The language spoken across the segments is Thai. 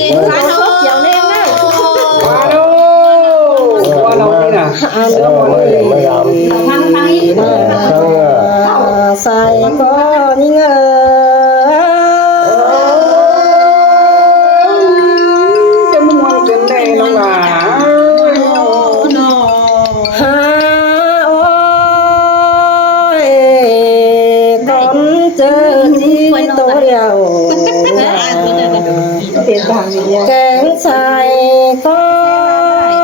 nghe quá nó dạo đêm đó quá đâu qua đâu đi nè thằng tay sai có những cái món chuyện này nó là con chờ chi tôi giàu kén sai có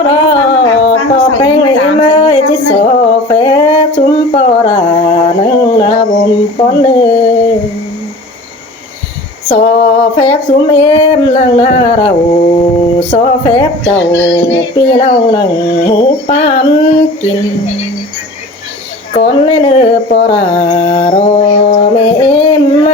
đó có bén em ơi chỉ số phép chúng po đà nâng là bùm con đê số phép chúng em nâng là đầu số phép chầu pi nâu nâng hú pan kín con lên po đà rồi mẹ em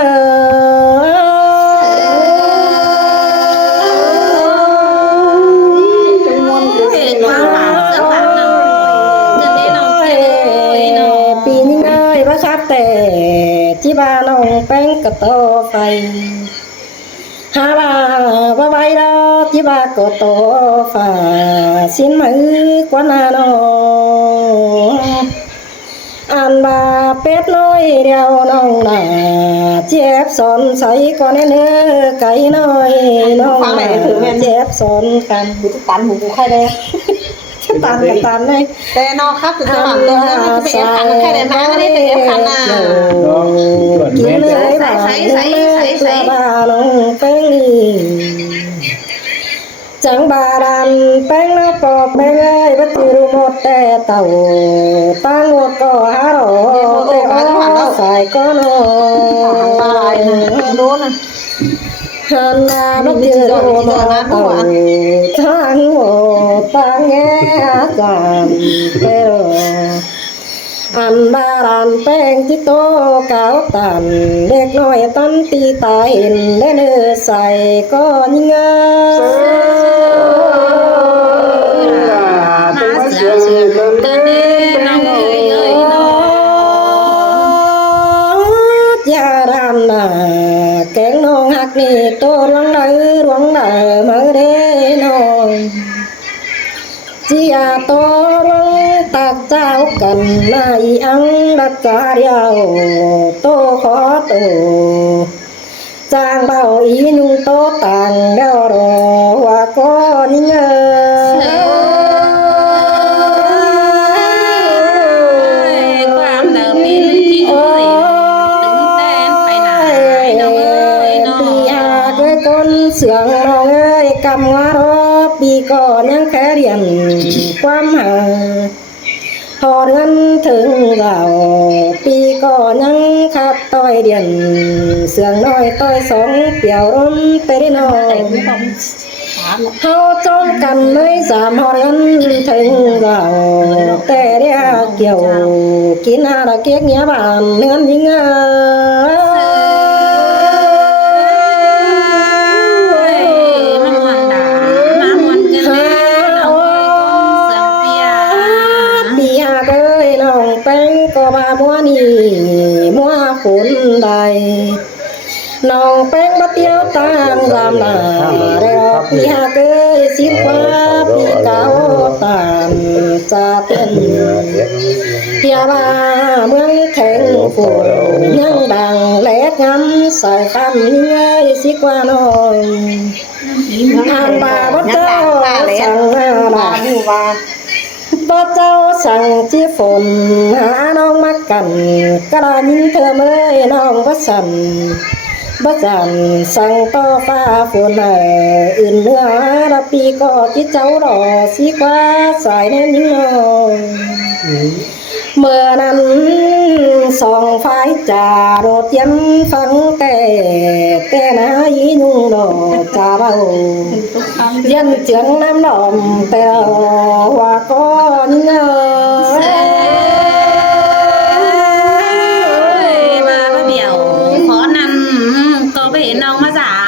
ba nông bén cà to phai ha ba bay đó chỉ ba cà to phà xin mấy quán nó ăn ba pet nói đeo nông là chép son sấy con em nữa cái nói nó chép son can tàn hủ khai đây tàn đâyแต่นอครับจะหวังตัวแล้วมันจะเป็นขันแค่ไหนมาไม่ได้เป็นขันอ่ะ kiếm lấy bà bà nông bén chẳng bà đàn bén nó bò bén ơi bất cứ một tè tàu ta một cò há đỏ tè ó phải có nó hàn là bất cứ đồ mà tàu tháng một ta nghe giảm tè anh ba đàn bén chỉ tô cáo tàn đẹp nói tân ti ta hình để nữ xài có những gia đàn là kén non hạt nì tô ruộng nở mở đê non chỉ à tô tạc cháo cần lại ăn đặt giá điều tô khó tổ chàng bảo ý nhung tô tàng đeo đồ hoa có những sướng nó ơi cầm hoa đó bị có những khẽ điểm quam hàng họ ngân thường vào bị có những khát tôi điểm sướng nói tôi sống biểu rôm tê nó họ trong cầm mới giảm họ ngân thường vào tê đea kiểu kín hà đã kiết nghĩa bạn ngân những cuốn đầy nòng bén bắt tiêu tang làm là đeo đi hà cơ xin qua đi cao tàn xa tiền tia ba mương thành phủ nhưng đằng lét ngắm sài khăn như xí qua nồi hàng bà bắt châu sang đàn bắt châu sang chiếc phồn há non mắt cằn cả đàn những thơ mới non bắt sẵn sang to pha phồn ở ưn nữa đã pi có chiếc cháu đỏ xí qua xài nên những nồi mưa năm song phái trà đột dâm phấn tè ná ý nhung đồ trà bao dân trưởng nam đòm tè hoa có những bà biểu khó năm có vẻ nào mà giảm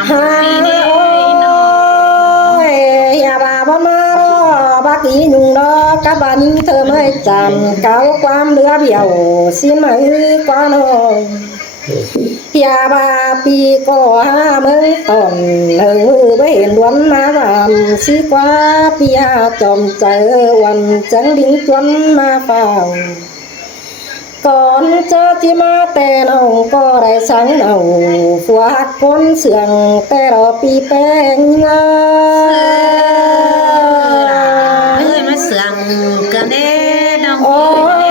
ý nhung đó các bạn thơ mới chạm cáo quam đứa biểu xin mấy qua nó อย่าบาปีก็หาเมืองตอนมือไม่เห็นวันมาบามสิกว่าปีหาจอมใจวันจังดิ้งจวนมาเฝ้าก่อนเจอที่มาแต่น้องก็ได้สังเอาฟวดพ้นเสื่องแต่รอปีแป้งเงา เอ้ยมาเสืองกันเด้น้อง โอ้ย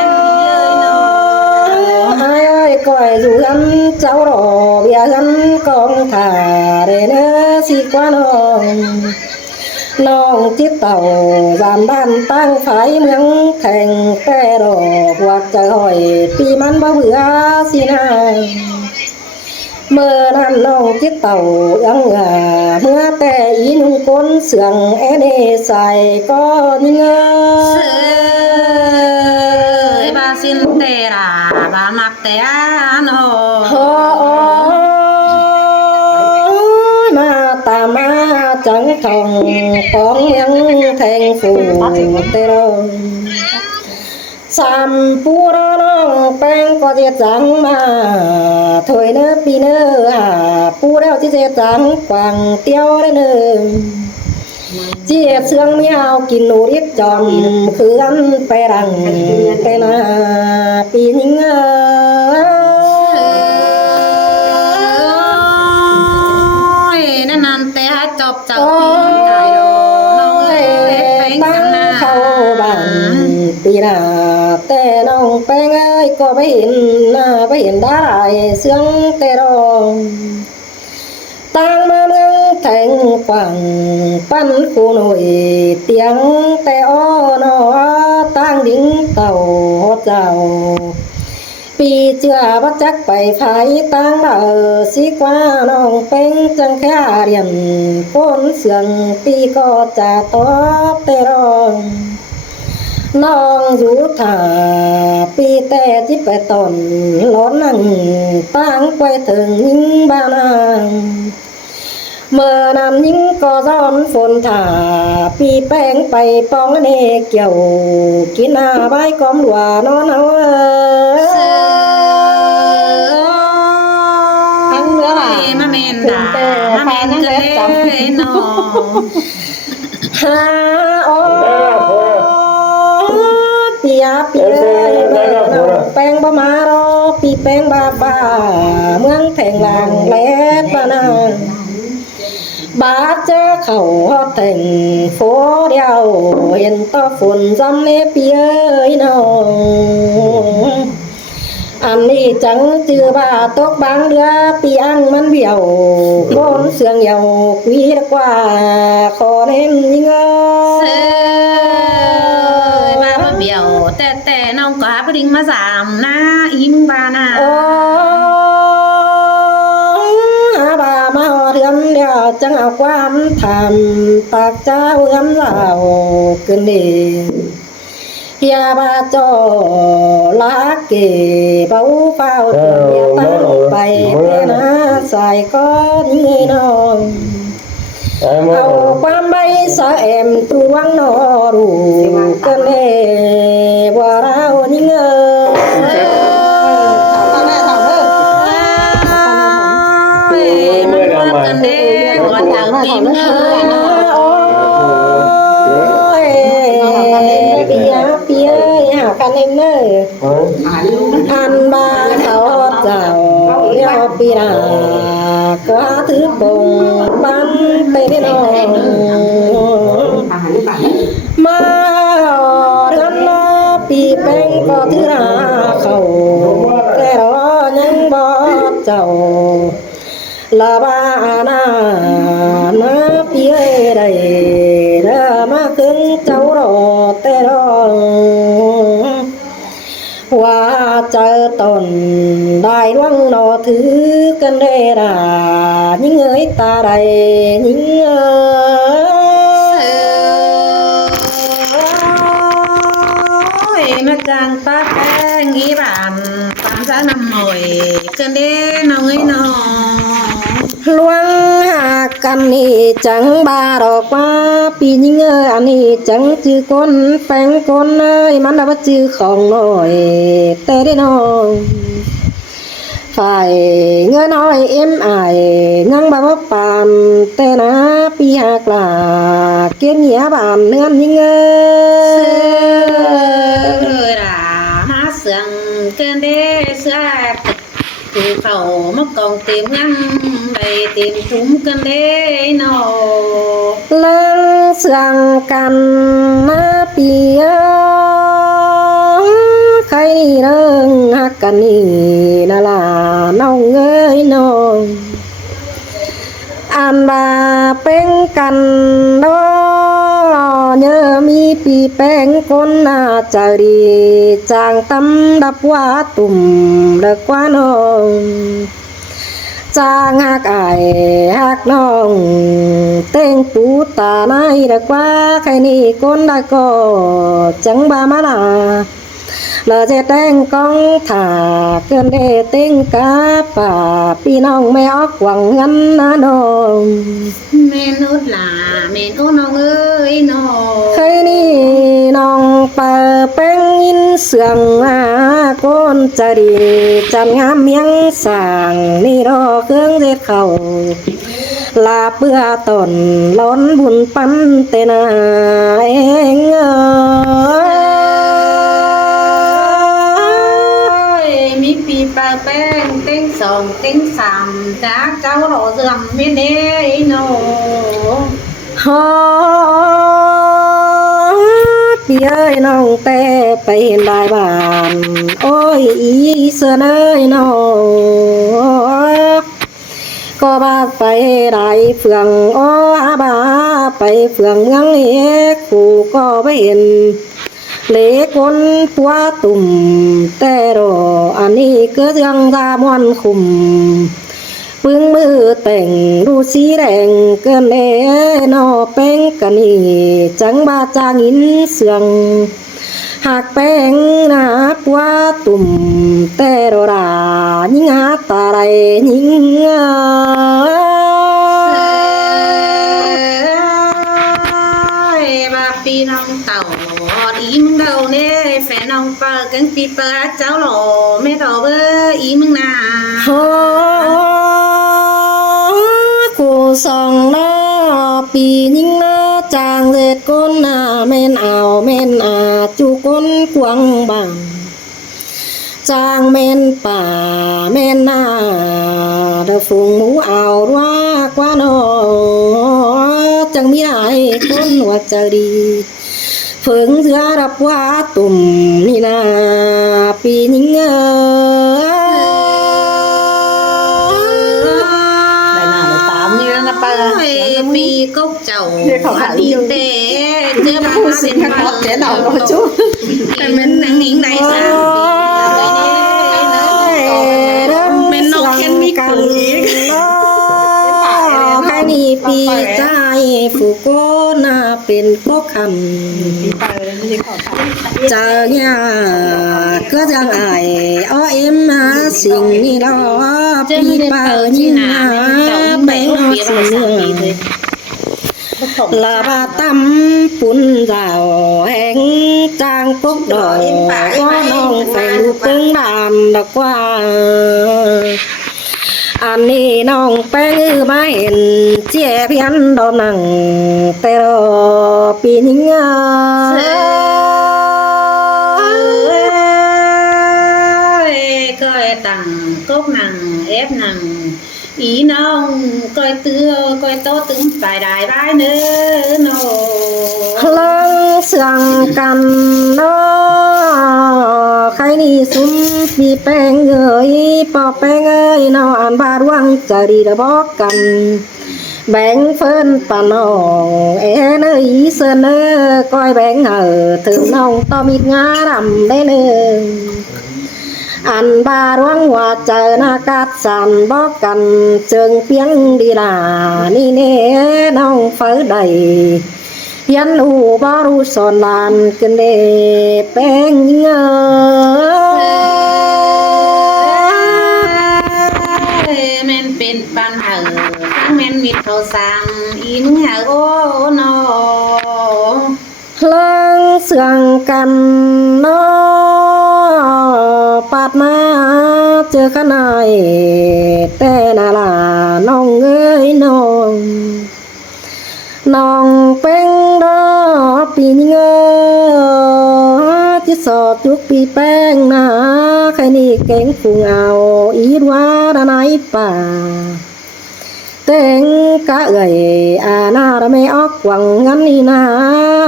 ก้อยอยู่กันเจ้ารอเบียกันกองถ่าเรเนสิกว่าน้องจิตเต่าสามบ้านตั้งไฟเมืองแข่งแต่รอหัวใจหอยปีมันบ่เบื่อสินาเมื่อนั้นน้องจิตเต่ายังเมื่อแต่อีนุ่งก้นเสื่องเอเนใส่ก็นิ่งเสือบาสินเตราบามักแต่อันโห มาตามมาจังทองของยังแทงฟูเตรสามปูรน้องแป้งก็จะจังมาถอยเนื้อปีเนื้อปูแล้วที่จะจังกวางเตี้ยวได้เนื้อเจี๊ยบเสื่องเมียวกินหนูริบจอมคืออันไปรังไปนาปีนิ่งนั่นนั่นแต่จบเจ้าปีนได้ดอกน้องเอ้ยแป้ง ตั้ กั ง นนะ เข้าบ้านปีนาแต่น้องแป้งเอ้ยก็ไปเห็นหน้าไปเห็นได้เสื่องแต่รองตั้งมาเมืองแทงกว่างปั้นคู่หน่อยเตียงแต่อ้อนอตั้งดิ้งเต่าเจ้าปีเจือบักจักไปไผตั้งสิกว่าน้องเป็นจังแค่เรียนก้นเสืองปีก็จะตอบแต่รองน้องอยู่ถ่าปีแต่ที่ไปตอนร้อนนั่งตั้งไว้ถึงยิ่งบ้านางเมื่อนำยิ่งก็ร้อนฝนถ่าปีแป้งไปปองเนเกี่ยวกินหน้าใบกอมหลวนอนเอาทั้งเมื่อไหร่มาเมนด่ามาเมนกันเลยน้อง ฮาโอปียปีเลยแป้งบะมารอปีแป้งบาบาเมืองแทงลางแลดบานาบาดเจอเขาแต่งโฟเดียวเห็นต่อฝนจำเนปีเอ้ยน้องอันนี้จังจือบาตกบางเดือปีอังมันเบี้ยวก้นเสืองเหี่ยววีดกว่าขอเน้นยิงเสือมาเบี้ยวแต่น้องก็หาปริงมาสามนะอิมบานาโอ้หาบามาเรือนเดียวจังเอาความทำปากเจ้าเอื้อมเหล่าขึ้นดียาบาจอลาเกเบาเฝ้าเตียตั้งไปเพื่อนาใส่ก้อนนี้น้องเอาความใบสะแอมตวงนอรูกันเล่ว่าเรานี่เงมันว่ากันเด้ก่อนจากปีเมื่อปียหากันเองเนออันบาเขาเจ้าเลี้ยวปีนากว่าถือปงปันไปได้น้องมาเรือนละปีแป้งก็ถือราเขาแต่รอยังบ่เจ้าลาบานานาปีเอ้ได้เด้อมาครึ่งเจ้ารอแต่รอว่าเจอตนได้วังนอถือกันได้รายิ่งเอ้ยตาใดยิ่งมาจางปากแป้งอีบานปานจ้าน้ำหน่อยกันเด้น้องเอ้ยน้องลวงหากันนี่จังบาดอกว่าปีนี้อันนี้จังจื้อก้นแป้งก้นมันว่าจื้อของน้อยแต่ได้น้อง phải ngơ nói em ải ngang bà bắp bàn tê ná pi hạc là kiếm nhé bàn nương như ngơ rồi là má sườn cơn đê xa từ khẩu mất còn tìm ngăn bày tìm chúng cơn đê nó lang sang can na pi khai nâng hạc can ni na là nong ơi nong an bà bên cạnh đó nhớ mi pi bên con na chờ đi chàng tâm đập qua tùm đập qua nong chàng hạc ải hạc nong tên tú ta nay đập qua khai ni con đã có chẳng ba má là dệt đen con thả cơn đê tiếng cá và pi nong mẹ óc quẳng ngắn ná nong men út là men ô nong ơi nó khai ni nong pa beng in sườn con cha đi chăn ngắm miếng sàng ni đó khương dệt khẩu là bữa tổn lón buồn pan tên anh mi pi pa beng tiếng sòng tiếng sàm cá cháu lộ dầm miên đê nó pi ơi nong têไปเห็นได้บ้านโอ้ยอีเสือเอ้ยน้องก็บาไปได้เฟืองโอ้อาบาไปเฟืองเมืองเอกกูก็ไปเห็นเลคนปัวตุ่มแต่รออันนี้ก็ยังตามวนคุมปึ้งมือแต่งรูสีแดงเกินเอนอแป้งกันนี่จังบาจางอินเสียงหากแป้งนาปัวตุ่มแต่รอรายิงอาตาไรยิงbà pi nong tàu im đâu nè phải nong pa cánh pi pa cháu lộ mẹ đồ bơ im na cô song đó pi ninh nó chàng dệt con men ảo men chu con quăng bằng chàng menป่าmen đờ phùng mũ ảo qua qua nó chẳng biết ai con hoặc chờ đi phương giữa đập qua tùm ni na pi ninh pi cốc chầu đi tê chưa bà xin khắc hot trẻ đầu rồi chú mình đang hiện đây mình nấu khen mi cùng cái ni pi trai phụ cô naเป็นcô khăn chờ nhà cứ rằng ai ở em xin ni đó pi bao nhiêu bé nó xin là ba tâm phun rào hẹn trang cốt đỏ có non phải lụt tiếng đàn đã qua anh đi non bé ngư má hẹn chia phiến đo nặng tê rô pin coi tặng cốt nặng ép nặng ý nông coi tưa coi tốt từng phải đài bái nữa nó lăng sương căn nó khai ni sum pi peng ơi po peng ơi nó ăn ba ruang chờ đi đã bó cần bén phơn pan hồng é nơi sơn ơ coi bén ở thường nông to mít ngá đầm đấy nơ ăn ba ruang hoa chờ na cát sàn bó cần trường tiếng đi là ni nê nông phớ đầy yan u ba ru son lan kinh đê bén menเป็นปันทั้งแม่นมีเขาสั่งอีมึงหาโอ้โน lăng sương căn nó ปาดมาเจอขนายแต่นาลาน้องเอ้ยน้องเป็นดอกปีนี้เงอที่สอบทุกปีแป้งนาใครนี่เก่งฟุงเอาอีดว่าดานายป่าแต่งกะเอ่ยอาณาไม่ออกหวังงั้นนี่นา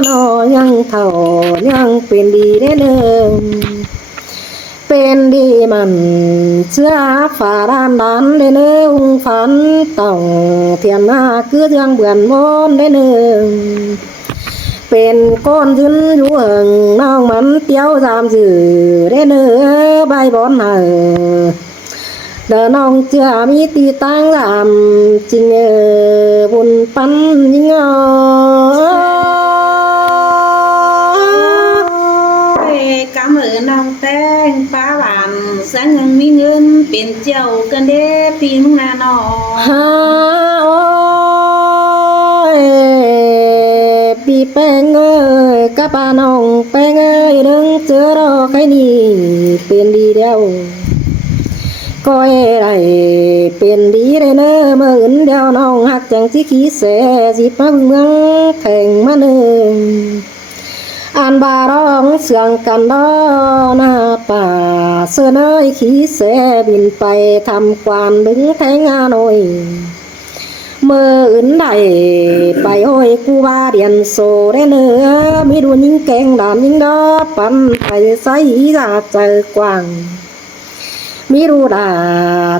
น้อยังเท่ายังเป็นดีได้เดิมเป็นดีมันเชื่อฝ่าด้านดันได้เนื้อฝันต้องเทียนมาคือเรื่องเบื่อนมนได้เนื้อเป็นก้อนยืนอยู่เหิงน้องมันเตี้ยวสามสื่อได้เนื้อใบบอนเหอเดินน้องเชื่อมีตีตั้งลำจริงบุญปันยิ่งกำมือน้องแตงป้าหวานแสงยังมีเงินเป็นเจ้ากันเด้ปีมึงนาน้อง ฮาโอ้ยปีแป้งเอ้ยกะปาน้องแป้งเอ้ยดึงเจอรอใครนี่เป็นดีเดียวก็ได้เป็นดีได้เนอเมื่ออื่นเดียวน้องหักจังสิขี้เสสิมาเมืองแข่งมาเนออันบาร้องเสียงกันดอหน้าป่าเสนอยขี้เสบินไปทำกวานดึงแทงอาหน่อยเมื่ออื่นได้ไปโอ้ยกูว่าเดียนโซได้เนื้อมีดูยิงแกงดานยิงดอปันไปใส่ลาใจกว้างมีรูดา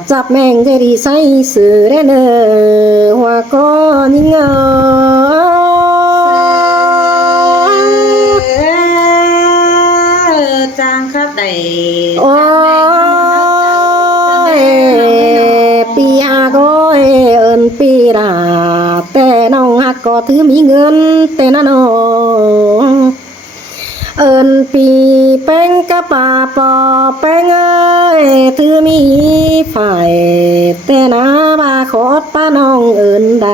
จับแมงใจดีใส่เสือได้เนื้อหัวก็ยิงจางครับได้ โอ้ยปีอาก้อยเอินปีราแต่น้องหักก็ถือมีเงินแต่น้าน้องเอินปีแป้งกะป่าปอแป้งเอ้ยถือมีฝ่ายแต่น้าบาขอดป้าน้องเอินใด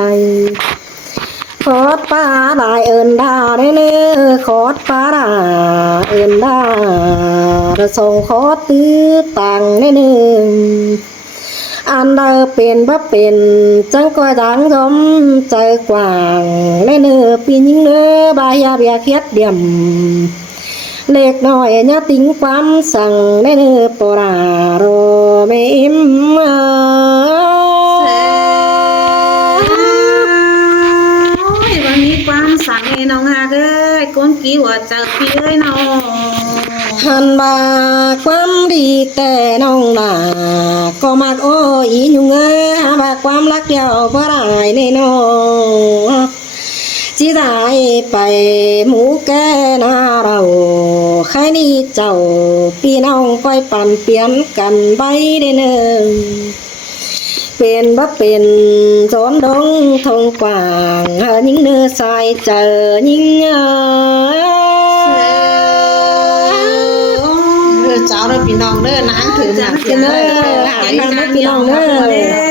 ขอดป้าได้เอินดาได้เนื้อขอดป้าดาเอินดาจะส่งขอดตื้อต่างได้เนื้ออันเดอเป็นบ่เป็นจังก็ดังสมใจกว้างได้เนื้อปียิงเนื้อบายาเบียเคียดเดี่ยมเล็กน้อยเนี่ยติ้งความสั่งได้เนื้อปราโรเมอิมวันนี้ความสั่งน้องหาเอ้ยก้นกี้ว่าเจอพี่เอ้ยน้อง หันบาความดีแต่น้องน่ะก็มักโอ้ยยุ่งเอ้ยบาความรักเดียวบ่ได้ในน้องจีได้ไปหมูแก่นาเราใครนี่เจ้าพี่น้องค่อยปั่นเปลี่ยนกันไปได้เนิ่งเป็นบ่เป็นสอนดงทงกว้างยิ่งเนื้อสายเจอยิ่งเจ้าเราพี่น้องเด้อนางถือหนัก เด้อหาพี่น้องเด้อ